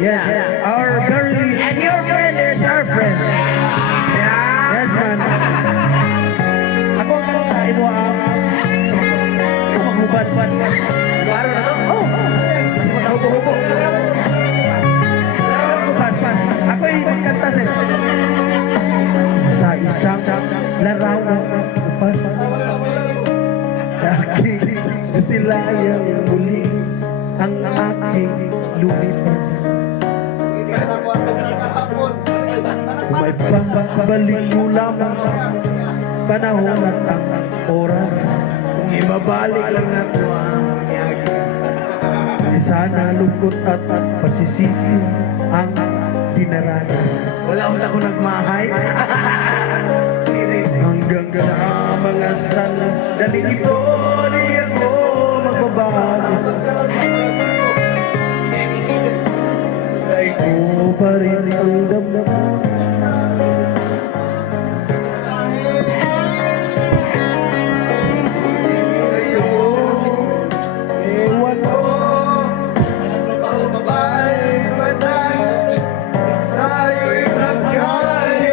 Yes, our very... And your friend is our friend. Yes, man. Ako ang kain mo ang... Magubad-bad. Baro na to? Oh, Kasi matahubo-hubo. Ako ay magkanta sila. Sa isang larawan upas, dahil sila yung muli ang aking lumipas. May pagbalik mo lamang panahon at ang oras. Kung ibabalik lang na ito ang mangyagi. Sana lungkot at pagsisisi ang dinaranas. Wala akong ako nagmahay. Hanggang sa mga sandali ito, di ako magbabago.